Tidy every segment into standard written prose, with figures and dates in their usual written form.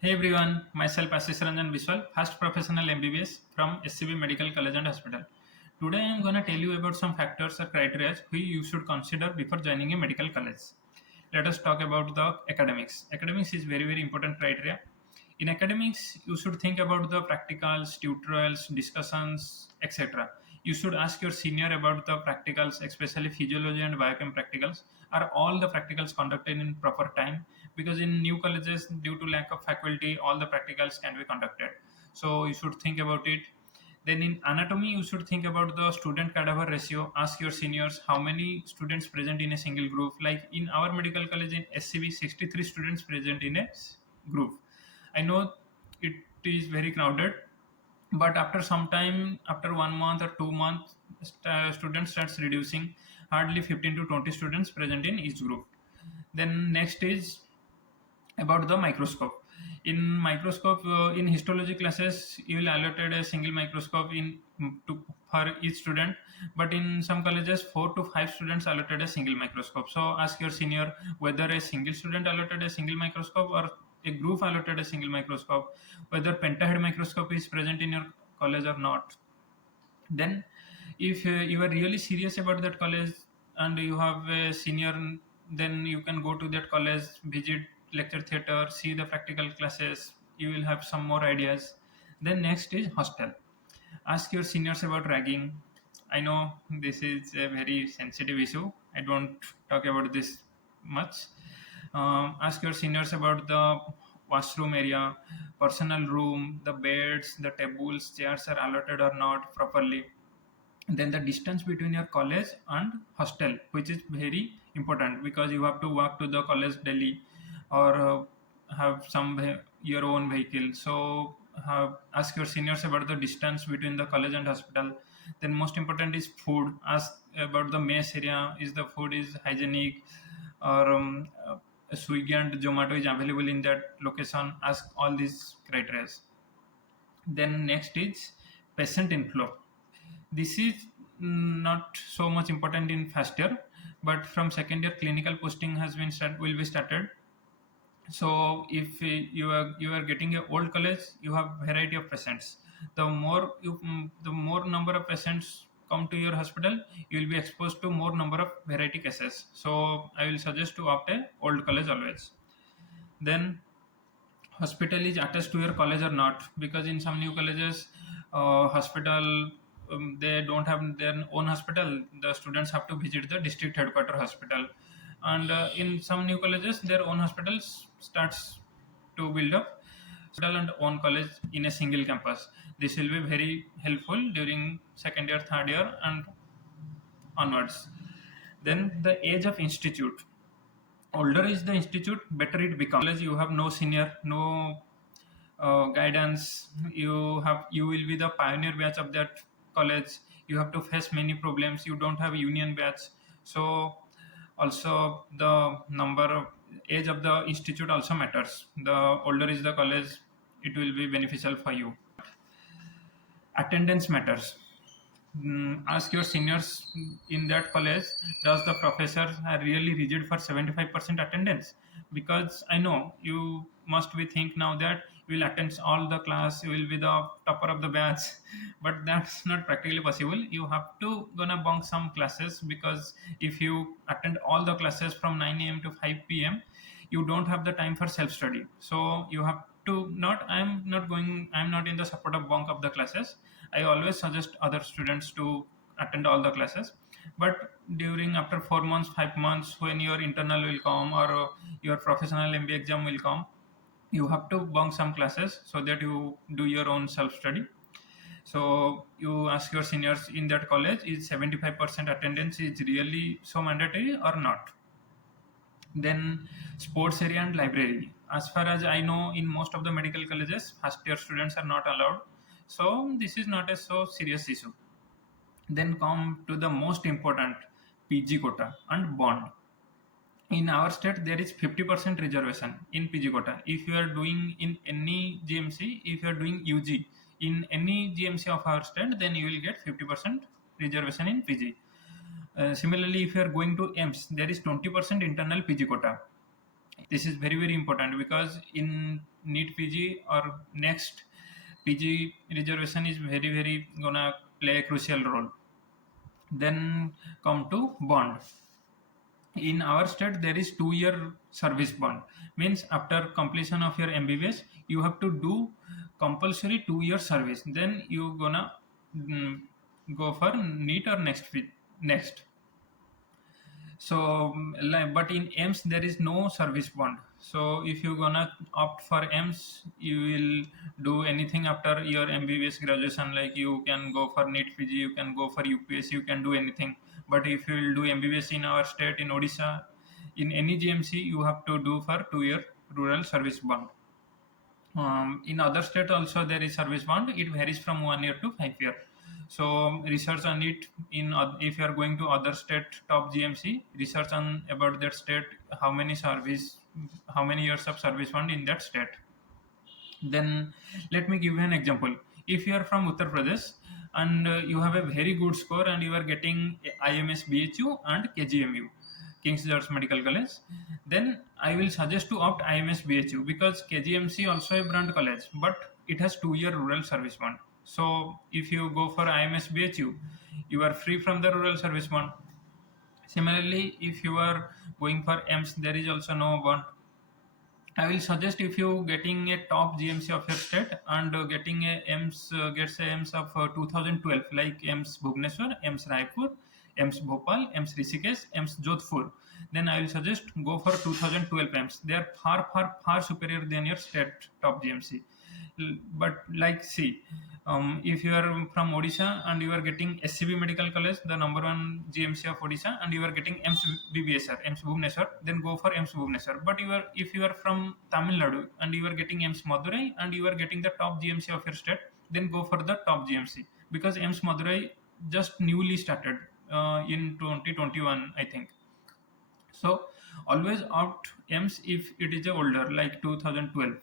Hey everyone, myself Ashish Ranjan Biswal, first professional MBBS from SCB Medical College and Hospital. Today I am going to tell you about some factors or criteria which you should consider before joining a medical college. Let us talk about the academics. Academics is very important criteria. In academics, you should think about the practicals, tutorials, discussions, etc. You should ask your senior about the practicals, especially physiology and biochem practicals. Are all the practicals conducted in proper time? Because in new colleges, due to lack of faculty, all the practicals can be conducted. So you should think about it. Then in anatomy, you should think about the student cadaver ratio. Ask your seniors how many students present in a single group. Like in our medical college in SCB, 63 students present in a group. I know it is very crowded, but after some time, after 1 month or 2 months, students starts reducing. Hardly 15 to 20 students present in each group. Then next is about the microscope. In microscope, in histology classes, you will allotted a single microscope for each student, but in some colleges 4 to 5 students allotted a single microscope. So ask your senior whether a single student allotted a single microscope or a group allotted a single microscope, whether pentahead microscope is present in your college or not. Then if you are really serious about that college and you have a senior, then you can go to that college, visit lecture theater, see the practical classes, you will have some more ideas. Then next is hostel. Ask your seniors about ragging. I know this is a very sensitive issue, I don't talk about this much. Ask your seniors about the washroom area, personal room, the beds, the tables, chairs are allotted or not properly. Then the distance between your college and hostel, which is very important because you have to walk to the college daily or have your own vehicle. So ask your seniors about the distance between the college and hospital. Then most important is food. Ask about the mess area, is the food is hygienic, or Swiggy and Zomato is available in that location. Ask all these criteria. Then next is patient inflow. This is not so much important in first year, but from second year clinical posting will be started. So if you are getting a old college, you have variety of patients. The more number of patients come to your hospital, you will be exposed to more number of variety cases. So I will suggest to opt a old college always. Then hospital is attached to your college or not, because in some new colleges, hospital, they don't have their own hospital, the students have to visit the district headquarter hospital. And in some new colleges, their own hospitals starts to build up hospital and own college in a single campus. This will be very helpful during second year, third year and onwards. Then the age of institute. Older is the institute, better it becomes. College, you have no senior, no guidance. You will be the pioneer batch of that college. You have to face many problems. You don't have union batch. So also the number of age of the institute also matters. The older is the college, it will be beneficial for you. Attendance matters. Ask your seniors in that college, does the professors are really rigid for 75% attendance? Because I know you must be think now that you will attend all the class, you will be the topper of the batch, but that's not practically possible. You have to gonna bunk some classes, because if you attend all the classes from 9 a.m. to 5 p.m., you don't have the time for self study. So you have to not, I'm not in the support of bunk of the classes. I always suggest other students to attend all the classes. But during after 4 months, 5 months, when your internal will come or your professional MBA exam will come, you have to bunk some classes so that you do your own self study. So you ask your seniors in that college, is 75% attendance is really so mandatory or not? Then sports area and library. As far as I know, in most of the medical colleges, first year students are not allowed. So this is not a so serious issue. Then come to the most important, PG quota and bond. In our state, there is 50% reservation in PG quota. If you are doing in any GMC, if you are doing UG in any GMC of our state, then you will get 50% reservation in PG. Similarly, if you are going to AIMS, there is 20% internal PG quota. This is very important because in NEET PG or next PG, reservation is very gonna play a crucial role. Then come to bond. In our state there is 2 year service bond, means after completion of your MBBS you have to do compulsory 2 year service, then you gonna mm, go for NEET or next. So but in AIMS there is no service bond. So if you gonna opt for AIMS, you will do anything after your MBBS graduation, like you can go for NEET PG, you can go for UPS, you can do anything. But if you will do MBBS in our state, in Odisha, in any GMC, you have to do for 2 year rural service bond. In other state also there is service bond. It varies from 1 year to 5 year. So research on it if you are going to other state top GMC, research on about that state, how many years of service bond in that state. Then let me give you an example. If you are from Uttar Pradesh and you have a very good score and you are getting IMS BHU and KGMU, King's George Medical College, then I will suggest to opt IMS BHU because KGMC also a brand college, but it has 2 year rural service bond. So if you go for IMS BHU, you are free from the rural service bond. Similarly, if you are going for AIMS, there is also no bond. I will suggest if you getting a top GMC of your state and getting a AIMS gets a AIMS of 2012, like AIMS Bhubaneswar, AIMS Raipur, AIMS Bhopal, AIMS Rishikesh, AIMS Jodhpur, then I will suggest go for 2012 AIMS. They are far superior than your state top GMC. But like see, if you are from Odisha and you are getting SCB Medical College, the number one GMC of Odisha, and you are getting MBBS, AIMS Bhubaneswar, then go for AIMS Bhubaneswar. But if you are from Tamil Nadu and you are getting AIMS Madurai and you are getting the top GMC of your state, then go for the top GMC because AIMS Madurai just newly started in 2021, I think. So always opt AIMS if it is older, like 2012.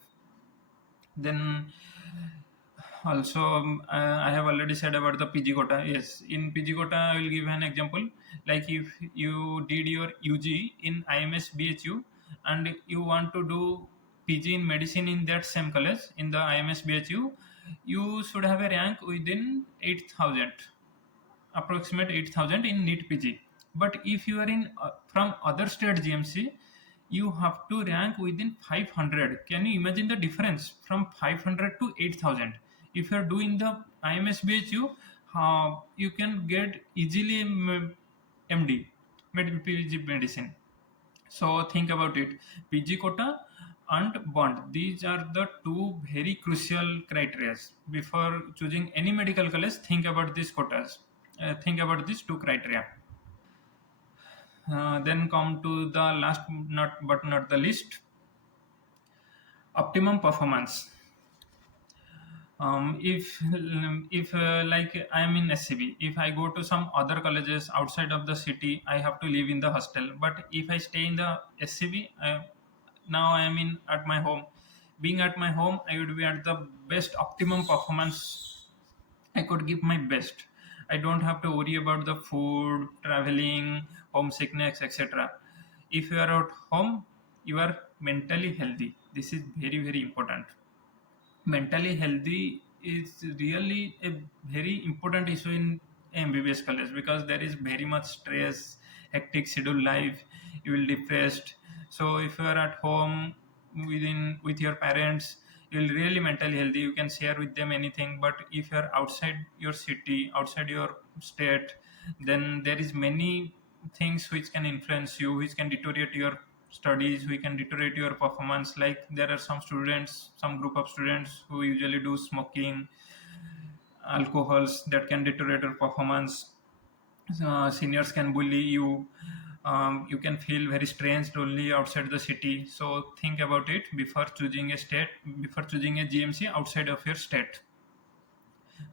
Then also I have already said about the PG quota. Yes, in PG quota I will give an example. Like if you did your UG in IMS BHU and you want to do PG in medicine in that same college in the IMS BHU, you should have a rank within 8,000, approximate 8,000 in NEET PG. But if you are in from other state GMC, you have to rank within 500. Can you imagine the difference from 500 to 8,000? If you are doing the IMS BHU, you can get easily MD, PG medicine. So think about it. PG quota and bond. These are the two very crucial criteria. Before choosing any medical college, think about these quotas. Think about these two criteria. Then come to the last but not the least, optimum performance. If like I am in SCB, if I go to some other colleges outside of the city, I have to live in the hostel. But if I stay in the SCB, now I am in at my home. Being at my home, I would be at the best optimum performance. I could give my best. I don't have to worry about the food, traveling, homesickness, etc. If you are at home, you are mentally healthy. This is very important. Mentally healthy is really a very important issue in MBBS college because there is very much stress, hectic schedule life. You will depressed. So if you are at home with your parents, you will really mentally healthy. You can share with them anything. But if you are outside your city, outside your state, then there is many things which can influence you, which can deteriorate your studies, we can deteriorate your performance. Like there are some group of students who usually do smoking, alcohols, that can deteriorate your performance. Seniors can bully you. You can feel very strange lonely outside the city. So think about it before choosing a GMC outside of your state,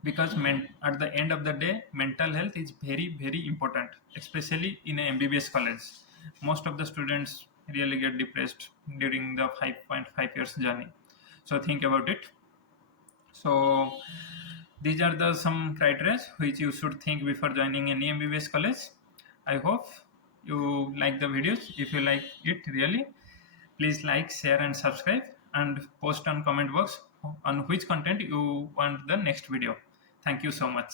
because at the end of the day mental health is very important, especially in a MBBS college. Most of the students really get depressed during the 5.5 years journey. So think about it. So these are the some criteria which you should think before joining any MBBS college. I hope you like the videos. If you like it really, Please like, share, and subscribe, and post on comment box on which content you want the next video. Thank you so much.